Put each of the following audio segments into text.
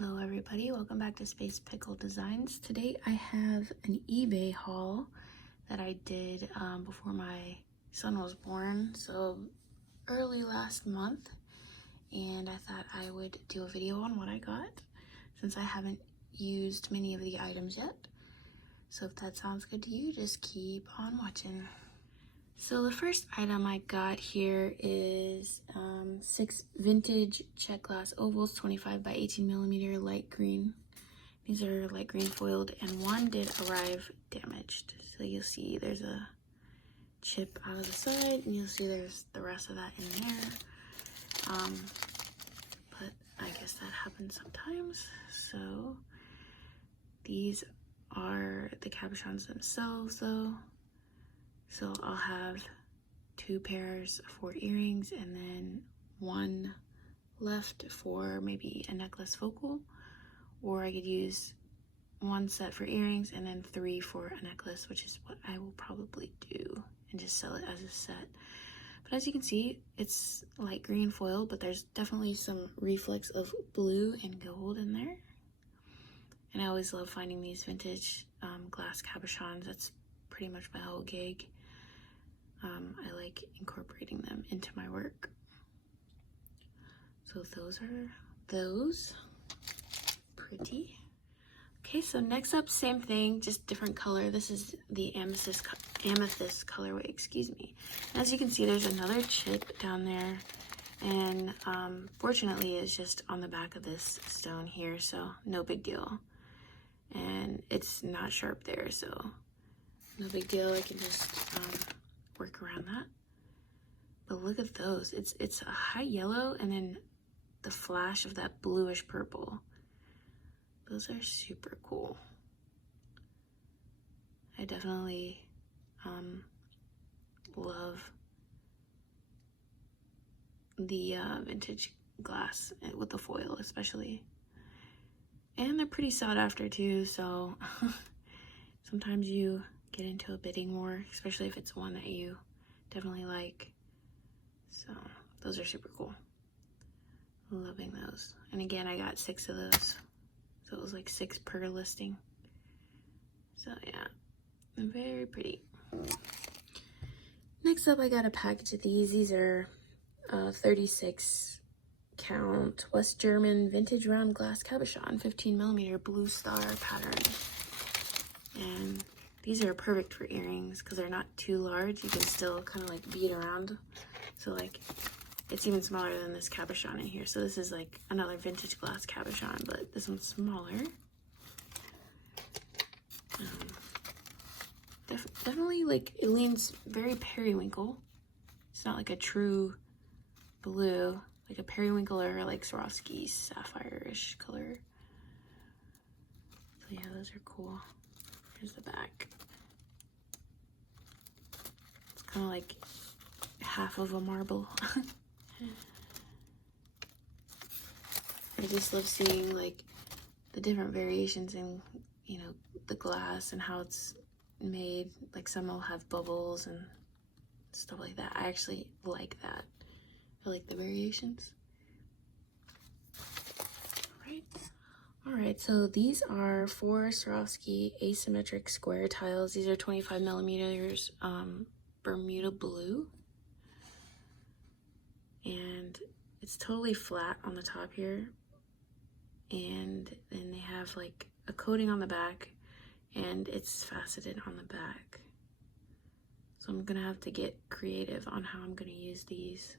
Hello everybody, welcome back to Space Pickle Designs. Today I have an eBay haul that I did before my son was born, so early last month, and I thought I would do a video on what I got since I haven't used many of the items yet. So if that sounds good to you, just keep on watching. So the first item I got here is 6 vintage Czech glass ovals, 25 by 18 millimeter light green. These are light green foiled, and one did arrive damaged. So you'll see there's a chip out of the side, and you'll see there's the rest of that in there. But I guess that happens sometimes. So these are the cabochons themselves though. So I'll have 2 pairs for earrings and then 1 left for maybe a necklace focal, or I could use 1 set for earrings and then 3 for a necklace, which is what I will probably do and just sell it as a set. But as you can see, it's light green foil, but there's definitely some reflex of blue and gold in there. And I always love finding these vintage glass cabochons. That's pretty much my whole gig. I like incorporating them into my work. So those are those. Pretty. Okay, so next up, same thing, just different color. This is the amethyst colorway, excuse me. As you can see, there's another chip down there, and fortunately it's just on the back of this stone here, so no big deal. And it's not sharp there, so no big deal. I can just work around that. But look at those. It's a high yellow and then the flash of that bluish purple. Those are super cool. I definitely love the vintage glass with the foil especially. And they're pretty sought after too, so sometimes you get into a bidding war, especially if it's one that you definitely like. So those are super cool. Loving those. And again, I got 6 of those, so it was like 6 per listing. So yeah, very pretty. Next up, I got a package of these. These are 36 count West German vintage round glass cabochon, 15 millimeter blue star pattern. And these are perfect for earrings because they're not too large. You can still kind of like bead around. So like, it's even smaller than this cabochon in here. So this is like another vintage glass cabochon, but this one's smaller. Definitely like, it leans very periwinkle. It's not like a true blue, like a periwinkle or like Swarovski sapphire-ish color. So yeah, those are cool. Here's the back. It's kind of like half of a marble. I just love seeing like the different variations in, you know, the glass and how it's made. Like some will have bubbles and stuff like that. I actually like that. I like the variations. Alright, so these are 4 Swarovski asymmetric square tiles. These are 25 millimeters Bermuda blue. And it's totally flat on the top here. And then they have like a coating on the back, and it's faceted on the back. So I'm gonna have to get creative on how I'm gonna use these.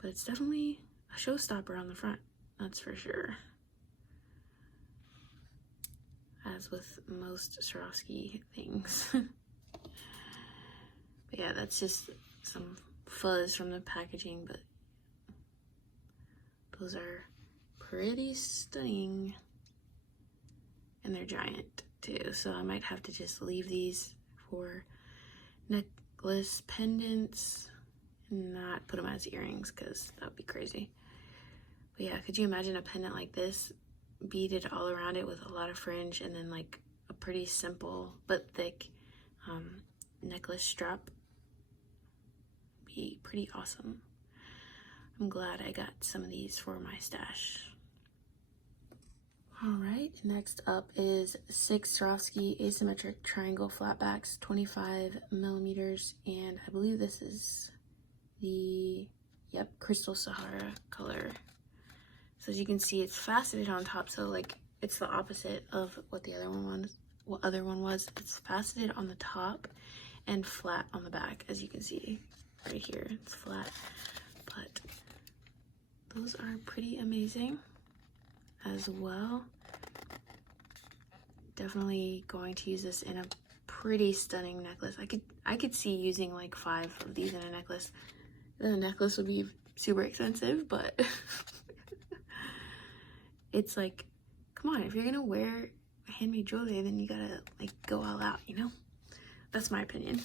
But it's definitely a showstopper on the front, that's for sure. As with most Swarovski things. But yeah, that's just some fuzz from the packaging, but those are pretty stunning. And they're giant too, so I might have to just leave these for necklace pendants and not put them as earrings because that would be crazy. But yeah, could you imagine a pendant like this beaded all around it with a lot of fringe and then like a pretty simple but thick necklace strap? Be pretty awesome. I'm glad I got some of these for my stash. All right, next up is 6 Swarovski Asymmetric Triangle Flatbacks, 25 millimeters, and I believe this is the, yep, Crystal Sahara color. So as you can see, it's faceted on top, so like it's the opposite of what the other one was. It's faceted on the top and flat on the back, as you can see right here. It's flat, but those are pretty amazing as well. Definitely going to use this in a pretty stunning necklace. I could see using like 5 of these in a necklace. The necklace would be super expensive, but it's like, come on, if you're gonna wear handmade jewelry, then you gotta like go all out, you know? That's my opinion.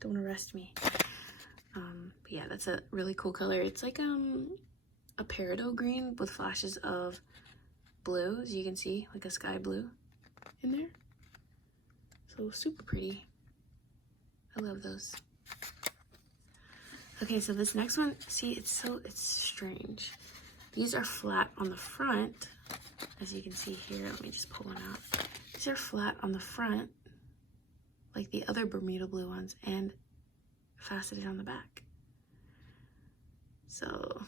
Don't arrest me. But yeah, that's a really cool color. It's like a peridot green with flashes of blue, as you can see, like a sky blue in there. So super pretty. I love those. Okay, so this next one, see, it's strange. These are flat on the front, as you can see here. Let me just pull one out. These are flat on the front, like the other Bermuda blue ones, and faceted on the back. So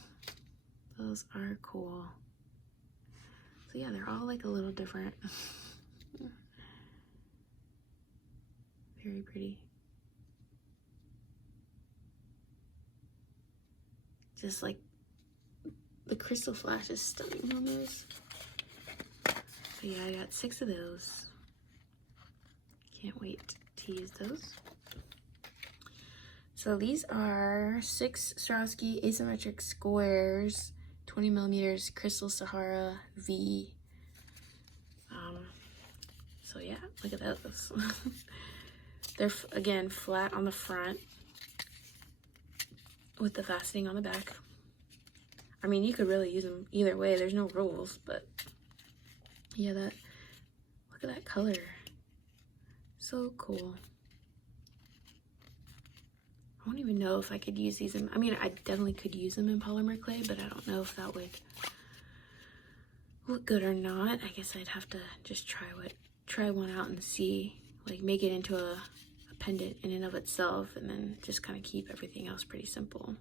those are cool. So yeah, they're all like a little different. Very pretty. Just like the crystal flash is stunning on those. But yeah, I got 6 of those. Can't wait to use those. So these are 6 Swarovski Asymmetric Squares, 20 millimeters, Crystal Sahara V. So yeah, look at those. They're again flat on the front with the faceting on the back. I mean, you could really use them either way. There's no rules, but yeah, look at that color. So cool. I don't even know if I could use these in, I mean, I definitely could use them in polymer clay, but I don't know if that would look good or not. I guess I'd have to just try one out and see, like make it into a pendant in and of itself, and then just kind of keep everything else pretty simple.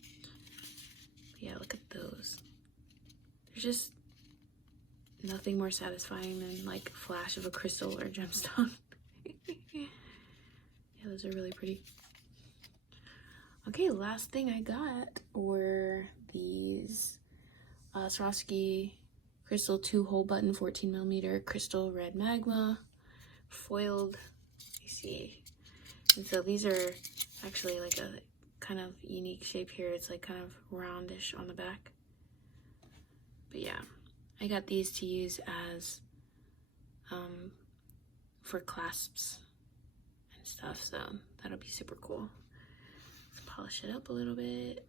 But yeah, look at those. There's just nothing more satisfying than like a flash of a crystal or gemstone. Yeah, those are really pretty. Okay, last thing I got were these Swarovski Crystal 2-hole button 14 millimeter Crystal Red Magma foiled. You see, and so these are actually like a kind of unique shape here. It's like kind of roundish on the back. But yeah, I got these to use as for clasps and stuff, so that'll be super cool. Let's polish it up a little bit.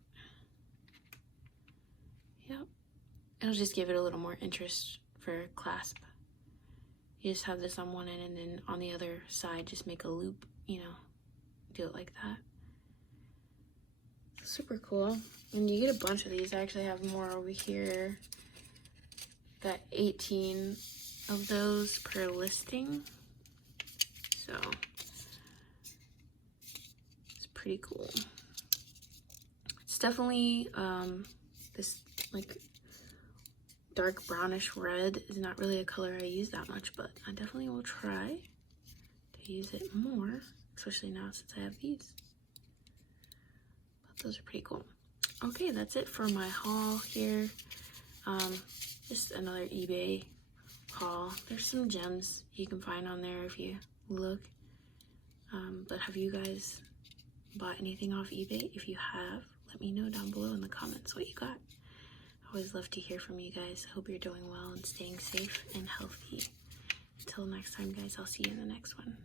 Yep, it'll just give it a little more interest for clasp. You just have this on one end, and then on the other side just make a loop, you know, do it like that. Super cool. And you get a bunch of these. I actually have more over here. Got 18 of those per listing, so it's pretty cool. It's definitely this like dark brownish red is not really a color I use that much, but I definitely will try to use it more, especially now since I have these. But those are pretty cool. Okay, that's it for my haul here. Just another eBay haul. There's some gems you can find on there if you look. But have you guys bought anything off eBay? If you have, let me know down below in the comments what you got. I always love to hear from you guys. Hope you're doing well and staying safe and healthy. Until next time, guys, I'll see you in the next one.